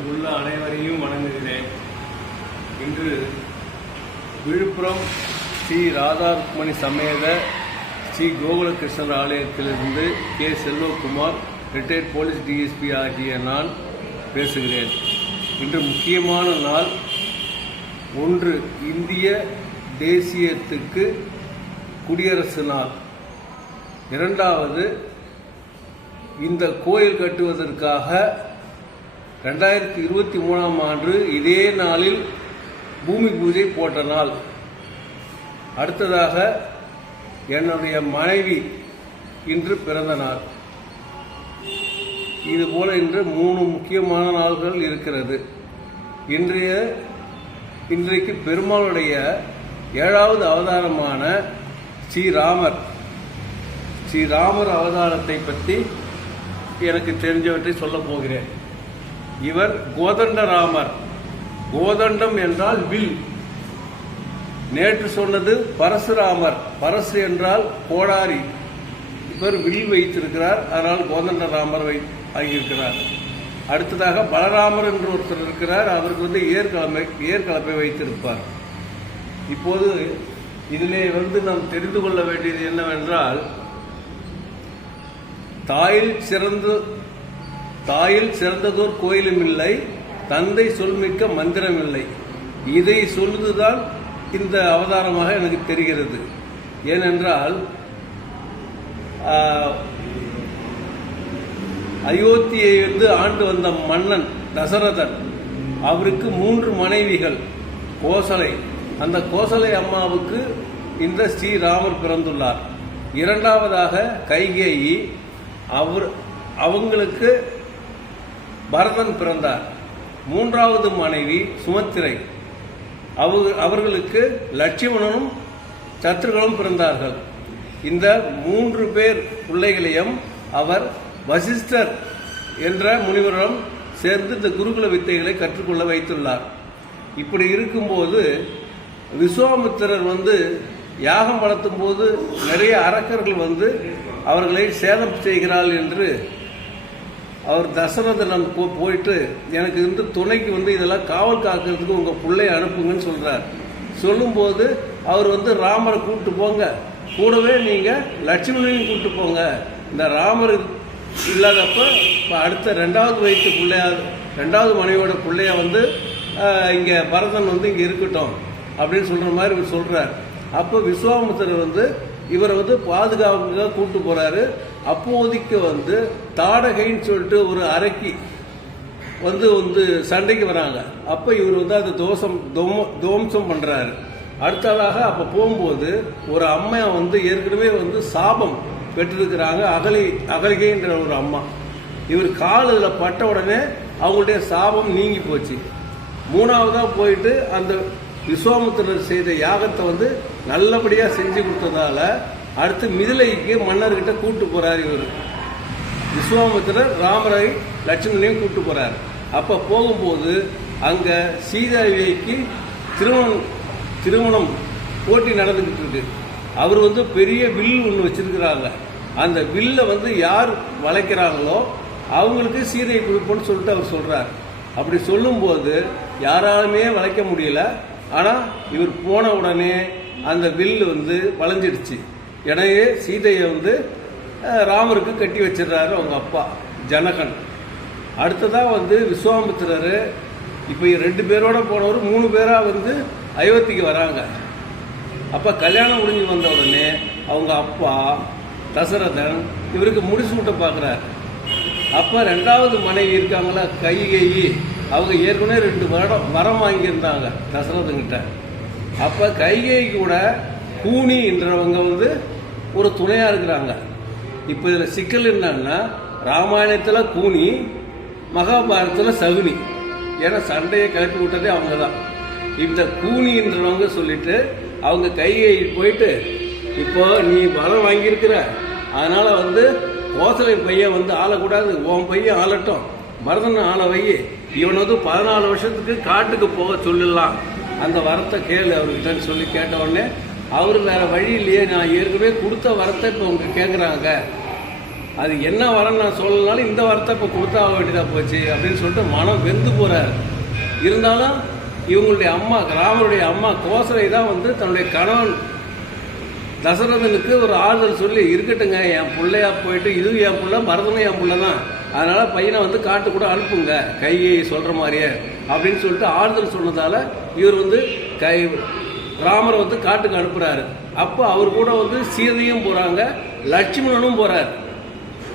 அங்குள்ள அனைவரையும் வணங்குகிறேன். இன்று விழுப்புரம் ஸ்ரீ ராதாருக்மணி சமேத ஸ்ரீ கோகுலகிருஷ்ணர் ஆலயத்திலிருந்து K. Selvakumar retired police DSP ஆகிய நான் பேசுகிறேன். இன்று முக்கியமான நாள் ஒன்று இந்திய தேசியத்துக்கு குடியரசு நாள். இரண்டாவது இந்த கோயில் கட்டுவதற்காக ரெண்டாயிரத்தி இருபத்தி மூணாம் ஆண்டு இதே நாளில் பூமி பூஜை போட்ட நாள். அடுத்ததாக என்னுடைய மனைவி இன்று பிறந்த நாள். இதுபோல இன்று மூணு முக்கியமான நாள்கள் இருக்கிறது. இன்றைய இன்றைக்கு பெருமாளுடைய ஏழாவது அவதாரமான ஸ்ரீராமர் ஸ்ரீராமர் அவதாரத்தை பற்றி எனக்கு தெரிஞ்சவற்றை சொல்லப் போகிறேன். இவர் கோதண்டராமர். கோதண்டம் என்றால் வில். நேற்று சொன்னது பரசுராமர். பரசு என்றால் கோடாரி. இவர் வில் வைத்திருக்கிறார் அதனால் கோதண்டராமர் வை ஆகியிருக்கிறார். அடுத்ததாக பலராமர் என்று ஒருத்தர் இருக்கிறார் அவருக்கு வந்து ஏற்கலமை ஏற்கலப்பை வைத்திருப்பார். இப்போது இதிலே வந்து நாம் தெரிந்து கொள்ள வேண்டியது என்னவென்றால் தாயில் சிறந்து தாயில் சிறந்ததோர் கோயிலும் இல்லை தந்தை சொல்மிக்க மந்திரம் இல்லை. இதை சொல்லுதுதான் இந்த அவதாரமாக எனக்கு தெரிகிறது. ஏனென்றால் அயோத்தியை வந்து ஆண்டு வந்த மன்னன் தசரதன் அவருக்கு மூன்று மனைவிகள் கோசலை. அந்த கோசலை அம்மாவுக்கு இந்த ஸ்ரீராமர் பிறந்துள்ளார். இரண்டாவதாக கைகேயி அவர் அவங்களுக்கு பரதன் பிறந்தார். மூன்றாவது மனைவி சுமத்திரை. அவ அவர்களுக்கு லட்சுமணனும் சத்ருகளும் பிறந்தார்கள். இந்த மூன்று பேர் பிள்ளைகளையும் அவர் வசிஷ்டர் என்ற முனிவரிடம் சேர்ந்து இந்த குருகுல வித்தைகளை கற்றுக்கொள்ள வைத்துள்ளார். இப்படி இருக்கும்போது விஸ்வாமித்திரர் வந்து யாகம் வளர்த்தும் போது நிறைய அரக்கர்கள் வந்து அவர்களை சேதம் செய்கிறார்கள் என்று அவர் தசரதனம் போ- போயிட்டு எனக்கு வந்து துணைக்கு வந்து இதெல்லாம் காவல் காக்கிறதுக்கு உங்கள் பிள்ளைய அனுப்புங்கன்னு சொல்கிறார் சொல்லும்போது அவர் வந்து ராமரை கூப்பிட்டு போங்க. கூடவே நீங்கள் லட்சுமணனையும் கூப்பிட்டு போங்க. இந்த ராமர் இல்லாதப்ப இப்போ அடுத்த ரெண்டாவது வயிற்று பிள்ளையா ரெண்டாவது மனைவியோட பிள்ளைய வந்து இங்கே பரதன் வந்து இங்கே இருக்கட்டும் அப்படின்னு சொல்கிற மாதிரி இவர் சொல்கிறார் அப்போ விஸ்வாமித்திரர் வந்து இவரை வந்து பாதுகாப்புக்காக கூப்பிட்டு போகிறாரு அப்போதைக்கு வந்து தாடகைன்னு சொல்லிட்டு ஒரு அரைக்கி வந்து வந்து சண்டைக்கு வராங்க. அப்போ இவர் வந்து அந்த தோஷம் தோம- துவம்சம் பண்ணுறாரு அடுத்ததாக அப்போ போகும்போது ஒரு அம்மா வந்து ஏற்கனவே வந்து சாபம் பெற்றிருக்கிறாங்க. அகலி அகலிகைன்ற ஒரு அம்மா. இவர் காலில் பட்ட உடனே அவங்களுடைய சாபம் நீங்கி போச்சு. மூணாவதாக போயிட்டு அந்த விஸ்வாமுத்திரர் செய்த யாகத்தை வந்து நல்லபடியாக செஞ்சு கொடுத்ததால அடுத்து மிதிலைக்கு மன்னர்கிட்ட கூட்டு போறாரு இவர். விஸ்வாமித்திரர் ராமரை லட்சுமணையும் கூட்டு போகிறார் அப்ப போகும்போது அங்க சீதாவிக்கு திருமணம் திருமணம் போட்டி நடந்துகிட்டு இருக்கு. அவர் வந்து பெரிய வில் ஒன்று வச்சிருக்கிறாங்க. அந்த வில்ல வந்து யார் வளைக்கிறாங்களோ அவங்களுக்கு சீதையை கொடுப்போம்னு சொல்லிட்டு அவர் சொல்றார். அப்படி சொல்லும்போது யாராலுமே வளைக்க முடியல. ஆனா இவர் போன உடனே அந்த வில்லு வந்து வளைஞ்சிடுச்சு. எனவே சீதையை வந்து ராமருக்கு கட்டி வச்சிடுறாரு அவங்க அப்பா ஜனகன். அடுத்ததாக வந்து விஸ்வாமித்திரர் இப்போ ரெண்டு பேரோட போனவர் மூணு பேராக வந்து அயோத்திக்கு வராங்க. அப்போ கல்யாணம் முடிஞ்சு வந்த உடனே அவங்க அப்பா தசரதன் இவருக்கு முடிச்சு விட்ட பார்க்குறாரு அப்போ ரெண்டாவது மனைவி இருக்காங்களா கைகை அவங்க ஏற்கனவே ரெண்டு வருடம் வரம் வாங்கியிருந்தாங்க தசரதன்கிட்ட. அப்போ கைகேயி கூட கூனி என்றவங்க வந்து ஒரு துணையாக இருக்கிறாங்க. இப்போ இதில் சிக்கல் என்னன்னா ராமாயணத்தில் கூனி மகாபாரதத்தில் சகுனி. ஏன்னா சண்டையை கிளப்பி விட்டதே அவங்க தான் இந்த கூனின்றவங்க சொல்லிட்டு அவங்க கையை போயிட்டு இப்போ நீ பலம் வாங்கியிருக்கிற அதனால் வந்து கோசலை பையன் வந்து ஆளக்கூடாது. உன் பையன் ஆளட்டும். மருதன் ஆள வை. இவன் வந்து பதினாலு வருஷத்துக்கு காட்டுக்கு போக சொல்லலாம் அந்த வரத்தை கேளு அவர்கிட்ட சொல்லி கேட்ட உடனே அவர் வேற வழி இல்லையே நான் ஏற்கனவே கொடுத்த வரத்தை இப்போ அவங்க கேட்குறாங்க அது என்ன வரன்னு நான் சொல்லனாலும் இந்த வரத்தை இப்போ கொடுத்தா வேண்டியதாக போச்சு அப்படின்னு சொல்லிட்டு மனம் வெந்து போறாரு. இருந்தாலும் இவங்களுடைய அம்மா ராமருடைய அம்மா கோசரை தான் வந்து தன்னுடைய கணவன் தசரதனுக்கு ஒரு ஆறுதல் சொல்லி இருக்கட்டுங்க என் பிள்ளையா போயிட்டு இது என் பிள்ளை பரதனும் என் பிள்ளை தான். அதனால பையனை வந்து காட்டு கூட அனுப்புங்க. கையை சொல்ற மாதிரியே அப்படின்னு சொல்லிட்டு ஆறுதல் சொன்னதால இவர் வந்து கை ராமரை வந்து காட்டுக்கு அனுப்புறாரு. அப்போ அவர் கூட வந்து சீதையும் போறாங்க லட்சுமணனும் போறாரு.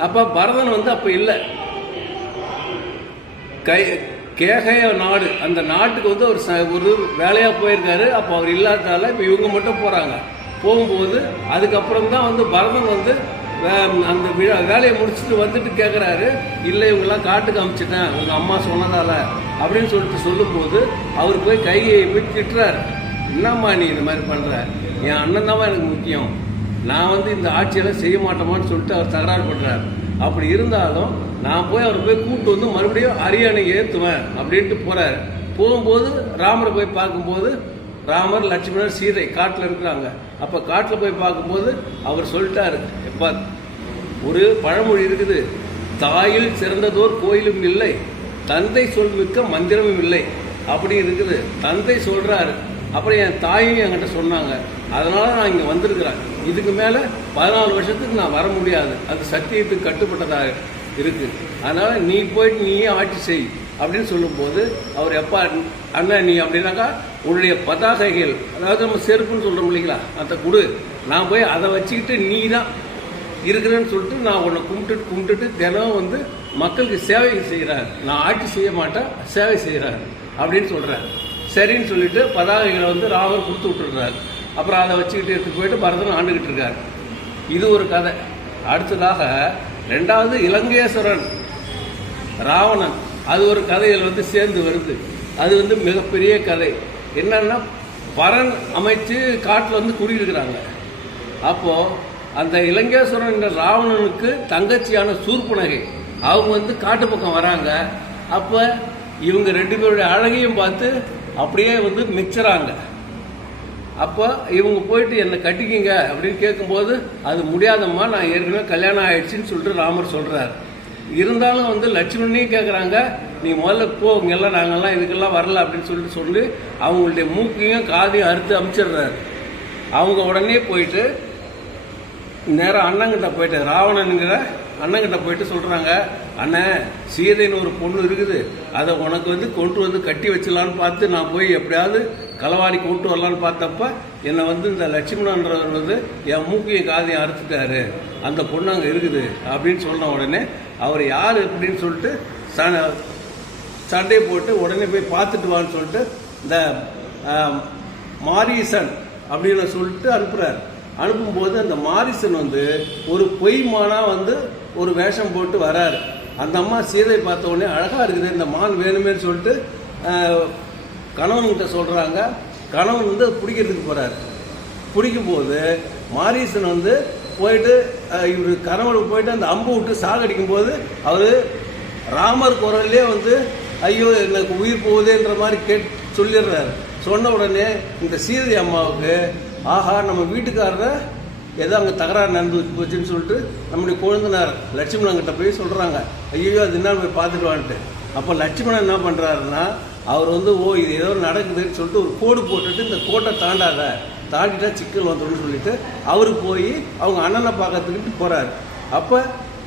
அப்ப பரதன் வந்து அப்ப இல்லை. கை கேகய நாடு அந்த நாட்டுக்கு வந்து ஒரு ச- ஒரு வேலையா போயிருக்காரு. அப்போ அவர் இல்லாததால இப்போ இவங்க மட்டும் போறாங்க. போகும்போது அதுக்கப்புறம் தான் வந்து பரதன் வந்து அந்த வி- வேலையை முடிச்சுட்டு வந்துட்டு கேட்குறாரு இல்லை இவங்கெல்லாம் காட்டுக்கு அமிச்சிட்டேன். உங்கள் அம்மா சொன்னதால அப்படின்னு சொல்லிட்டு சொல்லும்போது அவர் போய் கையை போய் திட்டுறாரு. என்னம்மா நீ இந்த மாதிரி பண்ணுற என் அண்ணன் தான் எனக்கு முக்கியம். நான் வந்து இந்த ஆட்சியெல்லாம் செய்ய மாட்டோமான்னு சொல்லிட்டு அவர் தகராறு பண்ணுறாரு அப்படி இருந்தாலும் நான் போய் அவர் போய் கூப்பிட்டு வந்து மறுபடியும் அரியணை ஏற்றுவேன் அப்படின்ட்டு போகிறார் போகும்போது ராமரை போய் பார்க்கும்போது ராமர் லட்சுமணர் சீதை காட்டில் இருக்கிறாங்க. அப்போ காட்டில் போய் பார்க்கும்போது அவர் சொல்லிட்டாரு எப்பா ஒரு பழமொழி இருக்குது. தாயில் சிறந்ததோர் கோயிலும் இல்லை. தந்தை சொல் மிக்க மந்திரமும் இல்லை. அப்படி இருக்குது. தந்தை சொல்கிறாரு அப்புறம் என் தாயும் என்கிட்ட சொன்னாங்க. அதனால நான் இங்கே வந்திருக்கிறேன். இதுக்கு மேலே பதினாலு வருஷத்துக்கு நான் வர முடியாது. அது சத்தியத்துக்கு கட்டுப்பட்டதாக இருக்கு. அதனால நீ போயிட்டு நீயே ஆட்சி செய் அப்படின்னு சொல்லும்போது அவர் எப்பா அண்ணன் நீ அப்படின்னாக்கா உன்னுடைய பதாகைகள் அதாவது நம்ம செருப்புன்னு சொல்கிறோம் இல்லைங்களா? அந்த கொடு. நான் போய் அதை வச்சுக்கிட்டு நீ தான் இருக்கிறேன்னு சொல்லிட்டு நான் உன்னை கும்பிட்டுட்டு கும்பிட்டுட்டு தினம் வந்து மக்களுக்கு சேவை செய்கிறார் நான் ஆட்சி செய்ய மாட்டேன் சேவை செய்கிறார் அப்படின்னு சொல்கிறேன் சரின்னு சொல்லிட்டு பதாகைகளை வந்து ராமர் கொடுத்து விட்டுருந்தார் அப்புறம் அதை வச்சுக்கிட்டு எடுத்து போயிட்டு பரதன் ஆண்டுகிட்டு இருக்கார். இது ஒரு கதை. அடுத்ததாக ரெண்டாவது இலங்கேஸ்வரன் ராவணன். அது ஒரு கதையில் வந்து சேர்ந்து வருது. அது வந்து மிகப்பெரிய கதை. என்னன்னா பரன் அமைச்சு காட்டில் வந்து குடியிருக்கிறாங்க. அப்போது அந்த இலங்கேஸ்வரன் என்ற ராவணனுக்கு தங்கச்சியான சூர்பனகை. அவங்க வந்து காட்டு பக்கம் வராங்க. அப்போ இவங்க ரெண்டு பேருடைய அழகையும் பார்த்து அப்படியே வந்து மிச்சறாங்க. அப்போ இவங்க போயிட்டு என்னை கட்டிக்கிங்க அப்படின்னு கேட்கும்போது அது முடியாதம்மா நான் ஏற்கனவே கல்யாணம் ஆயிடுச்சுன்னு சொல்லிட்டு ராமர் சொல்கிறார் இருந்தாலும் வந்து லட்சுமணையும் கேட்குறாங்க நீ முதல்ல போ இங்கெல்லாம் நாங்கெல்லாம் இதுக்கெல்லாம் வரல அப்படின்னு சொல்லிட்டு சொல்லி அவங்களுடைய மூக்கையும் காதையும் அறுத்து அமுச்சிடுறாரு. அவங்க உடனே போயிட்டு நேரம் அண்ணங்கிட்ட போயிட்டு ராவணனுங்கிற அண்ணங்கிட்ட போயிட்டு சொல்றாங்க அண்ணன் சீதைன்னு ஒரு பொண்ணு இருக்குது. அதை உனக்கு வந்து கொண்டு வந்து கட்டி வச்சிடலான்னு பார்த்து நான் போய் எப்படியாவது களவாடி கொண்டு வரலான்னு பார்த்தப்ப என்னை வந்து இந்த லட்சுமணன்றவர் வந்து என் மூக்கையும் காதையும் அறுத்துட்டாரு. அந்த பொண்ணு அங்கே இருக்குது அப்படின்னு சொன்ன உடனே அவர் யார் அப்படின்னு சொல்லிட்டு ச- சண்டை போட்டு உடனே போய் பார்த்துட்டு வான்னு சொல்லிட்டு இந்த மாரீசன் அப்படின்னு சொல்லிட்டு அனுப்புகிறார் அனுப்பும்போது அந்த மாரிசன் வந்து ஒரு பொய்மானா வந்து ஒரு வேஷம் போட்டு வராரு. அந்த அம்மா சீதை பார்த்த உடனே அழகாக இருக்குது இந்த மான் வேணுமேன்னு சொல்லிட்டு கணவன்கிட்ட சொல்கிறாங்க கணவன் வந்து அது பிடிக்கிறதுக்கு போகிறாரு பிடிக்கும்போது மாரீசன் வந்து போயிட்டு இவர் கணவனுக்கு போயிட்டு அந்த அம்பு விட்டு சாகடிக்கும் போது அவர் ராமர் குரல்லே வந்து ஐயோ எனக்கு உயிர் போகுதேன்ற மாதிரி கேட் சொல்லிடுறாரு. சொன்ன உடனே இந்த சீதை அம்மாவுக்கு ஆஹா நம்ம வீட்டுக்காரரை ஏதோ அங்கே தகராறு நடந்து போச்சுன்னு சொல்லிட்டு நம்முடைய குழந்தைனார் லட்சுமணன் கிட்ட போய் சொல்கிறாங்க ஐயோ அது என்ன போய் பார்த்துட்டு வான்ட்டு. அப்போ லட்சுமணன் என்ன பண்ணுறாருன்னா அவர் வந்து ஓ இது ஏதோ நடக்குதுன்னு சொல்லிட்டு ஒரு கோடு போட்டுட்டு இந்த கோட்டை தாண்டாத தாண்டிட்டா சிக்கல் வந்துடும் சொல்லிட்டு அவர் போய் அவங்க அண்ணனை பார்க்கறதுக்கிட்டு போகிறார் அப்போ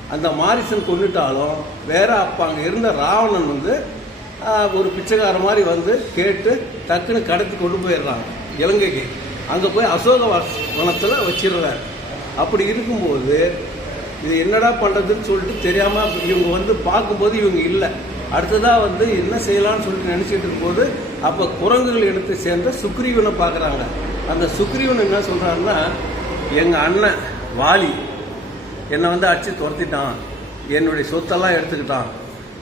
அந்த மாரிசன் கொண்டுட்டாலும் வேற அப்போ அங்கே இருந்த ராவணன் வந்து ஒரு பிச்சைக்கார மாதிரி வந்து கேட்டு டக்குன்னு கடத்தி கொண்டு போயிடுறாங்க இலங்கைக்கு. அங்கே போய் அசோக வ- வனத்துல வச்சிடுறாரு அப்படி இருக்கும்போது இது என்னடா பண்ணுறதுன்னு சொல்லிட்டு தெரியாமல் இவங்க வந்து பார்க்கும்போது இவங்க இல்லை. அடுத்ததாக வந்து என்ன செய்யலாம்னு சொல்லிட்டு நினச்சிட்டு இருக்கும்போது அப்போ குரங்குகள் எடுத்து சேர்ந்த சுக்ரீவனை பார்க்குறாங்க. அந்த சுக்ரீவன் என்ன சொல்கிறாருன்னா எங்கள் அண்ணன் வாலி என்னை வந்து அடித்து துரத்திட்டான். என்னுடைய சொத்தெல்லாம் எடுத்துக்கிட்டான்.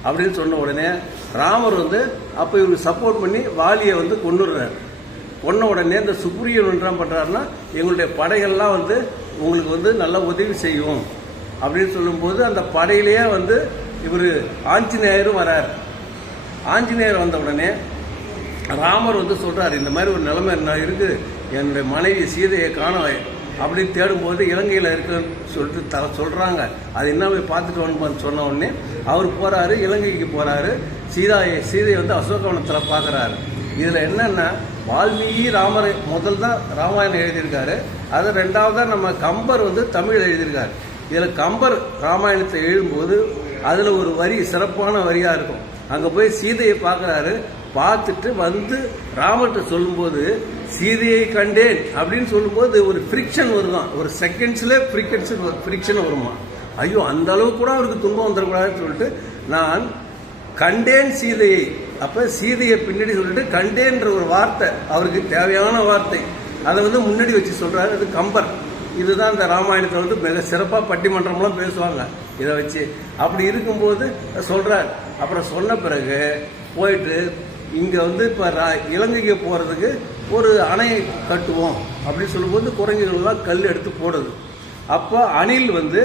அப்படின்னு சொன்ன உடனே ராமர் வந்து அப்போ இவருக்கு சப்போர்ட் பண்ணி வாலியை வந்து கொண்டுடுறாரு. கொன்ன உடனே இந்த சுக்ரீவன் என்ன பண்றாருன்னா எங்களுடைய படைகள்லாம் வந்து உங்களுக்கு வந்து நல்ல உதவி செய்யும். அப்படின்னு சொல்லும்போது அந்த படையிலேயே வந்து இவர் ஆஞ்சநேயரும் வரார். ஆஞ்சநேயர் வந்த உடனே ராமர் வந்து சொல்றாரு இந்த மாதிரி ஒரு நிலைமை என்ன இருக்கு? என்னுடைய மனைவி சீதையை காண அப்படின்னு தேடும்போது இலங்கையில் இருக்குன்னு சொல்லிட்டு த சொல்கிறாங்க அது என்ன போய் பார்த்துட்டு வந்து சொன்ன உடனே அவர் போகிறாரு இலங்கைக்கு போகிறாரு சீதாயை சீதையை வந்து அசோகவனத்தில் பார்க்குறாரு இதில் என்னென்னா வால்மீகி ராமரை முதல் தான் ராமாயணம் எழுதியிருக்காரு. அது ரெண்டாவதாக நம்ம கம்பர் வந்து தமிழ் எழுதியிருக்காரு. இதில் கம்பர் ராமாயணத்தை எழுதும்போது அதில் ஒரு வரி சிறப்பான வரியாக இருக்கும். அங்கே போய் சீதையை பார்க்குறாரு. பார்த்துட்டு வந்து ராமர்கிட்ட சொல்லும்போது சீதையை கண்டேன் அப்படின்னு சொல்லும்போது ஒரு ஃப்ரிக்ஷன் வருதான். ஒரு செகண்ட்ஸில் ஃப்ரிக்ஷன் ஃப்ரிக்ஷன் வருமா? ஐயோ அந்த அளவுக்கு கூட அவருக்கு துன்பம் வந்துடக்கூடாதுன்னு சொல்லிட்டு நான் கண்டேன் சீதையை. அப்போ சீதையை பின்னாடி சொல்லிட்டு கண்டேன்ற ஒரு வார்த்தை அவருக்கு தேவையான வார்த்தை. அதை வந்து முன்னாடி வச்சு சொல்கிறாரு அது கம்பர். இதுதான் இந்த ராமாயணத்தை வந்து மிக சிறப்பாக பட்டிமன்றம்லாம் பேசுவாங்க. இதை வச்சு அப்படி இருக்கும்போது சொல்கிறார் அப்புறம் சொன்ன பிறகு போயிட்டு இங்கே வந்து இப்போ இலங்கைக்கு போகிறதுக்கு ஒரு அணையை கட்டுவோம் அப்படின்னு சொல்லும்போது குரங்குகள்லாம் கல் எடுத்து போடுது. அப்போ அணில் வந்து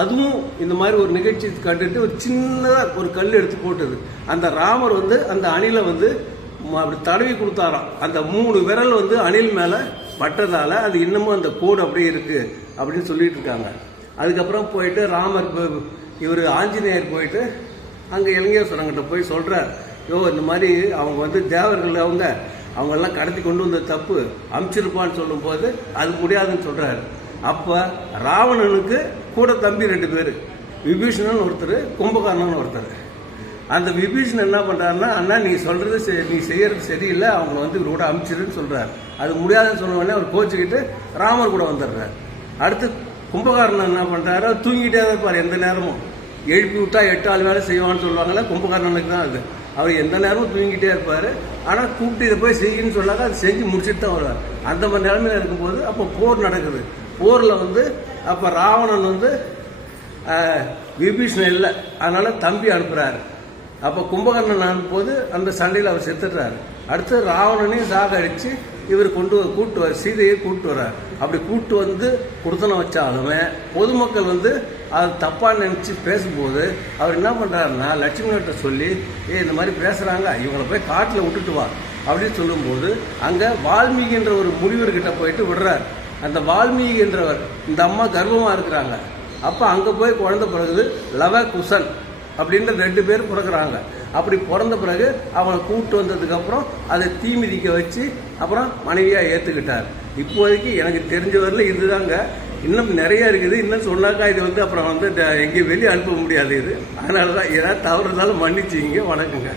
அதுவும் இந்த மாதிரி ஒரு நிகழ்ச்சி கண்டுட்டு ஒரு சின்னதாக ஒரு கல் எடுத்து போட்டது. அந்த ராமர் வந்து அந்த அணிலை வந்து அப்படி தடவி கொடுத்தாராம். அந்த மூணு விரல் வந்து அணில் மேலே பட்டதால் அது இன்னமும் அந்த கோடு அப்படியே இருக்குது அப்படின்னு சொல்லிட்டு இருக்காங்க. அதுக்கப்புறம் போயிட்டு ராமர் இவர் ஆஞ்சநேயர் போயிட்டு அங்கே இளைஞரங்கிட்ட போய் சொல்கிறார் யோ இந்த மாதிரி அவங்க வந்து தேவர்கள் அவங்க அவங்கெல்லாம் கடத்தி கொண்டு வந்த தப்பு அமிச்சிருப்பான்னு சொல்லும்போது அது முடியாதுன்னு சொல்கிறார் அப்போ ராவணனுக்கு கூட தம்பி ரெண்டு பேர். விபீஷணன் ஒருத்தர் கும்பகர்ணன் ஒருத்தர். அந்த விபீஷன் என்ன பண்ணுறாருன்னா அண்ணா நீ சொல்கிறது சரி- நீ செய்கிறது சரியில்லை அவங்கள வந்து இவரோட அமிச்சிருன்னு சொல்கிறார் அது முடியாதுன்னு சொன்ன உடனே அவர் கோச்சிக்கிட்டு ராமர் கூட வந்துடுறாரு. அடுத்து கும்பகாரணம் என்ன பண்ணுறாரு தூங்கிட்டே தான் இருப்பார் எந்த நேரமும். எழுப்பி விட்டா எட்டு ஆள் வேலை செய்வான்னு சொல்லுவாங்கல்ல கும்பகாரணனுக்கு தான் அது. அவர் எந்த நேரமும் தூங்கிட்டே இருப்பார். ஆனால் கூப்பிட்டு இதை போய் செய்யுன்னு சொல்லாத அது செஞ்சு முடிச்சுட்டு தான் வருவார். அந்த மாதிரி நிலைமையில இருக்கும்போது அப்போ போர் நடக்குது. போரில் வந்து அப்போ ராவணன் வந்து ஆஹ், விபீஷணன் இல்லை. அதனால தம்பி அனுப்புகிறாரு அப்போ கும்பகர்ணன் அனுப்பும்போது அந்த சண்டையில் அவர் செத்துடுறாரு. அடுத்து ராவணனையும் சாகடிச்சு இவர் கொண்டு வ- கூட்டு வர சீதையை கூப்பிட்டு வர்றார். அப்படி கூப்பிட்டு வந்து குடுத்தனை வச்சாலுமே பொதுமக்கள் வந்து அது தப்பாக நினச்சி பேசும்போது அவர் என்ன பண்ணுறாருன்னா லட்சுமணர்கிட்ட சொல்லி ஏ இந்த மாதிரி பேசுகிறாங்க இவங்களை போய் காட்டில் விட்டுட்டு வா. அப்படின்னு சொல்லும்போது அங்கே வால்மீகின்ற ஒரு முனிவர்கிட்ட போயிட்டு விடுறாரு. அந்த வால்மீகி என்றவர் இந்த அம்மா கர்ப்பமாக இருக்கிறாங்க. அப்போ அங்கே போய் குழந்த பிறகுது லவ குசன் அப்படின்ற ரெண்டு பேர் பிறக்கிறாங்க. அப்படி பிறந்த பிறகு அவனை கூப்பிட்டு வந்ததுக்கப்புறம் அதை தீ மிதிக்க வச்சு அப்புறம் மனைவியாக ஏற்றுக்கிட்டார் இப்போதைக்கு எனக்கு தெரிஞ்ச வரல இதுதாங்க. இன்னும் நிறைய இருக்குது. இன்னும் சொன்னாக்கா இது வந்து அப்புறம் வந்து எங்கேயும் வெளியே அனுப்ப முடியாது இது. அதனால தான் ஏதாவது தவறுனாலும் மன்னிச்சிங்க வணக்கங்க.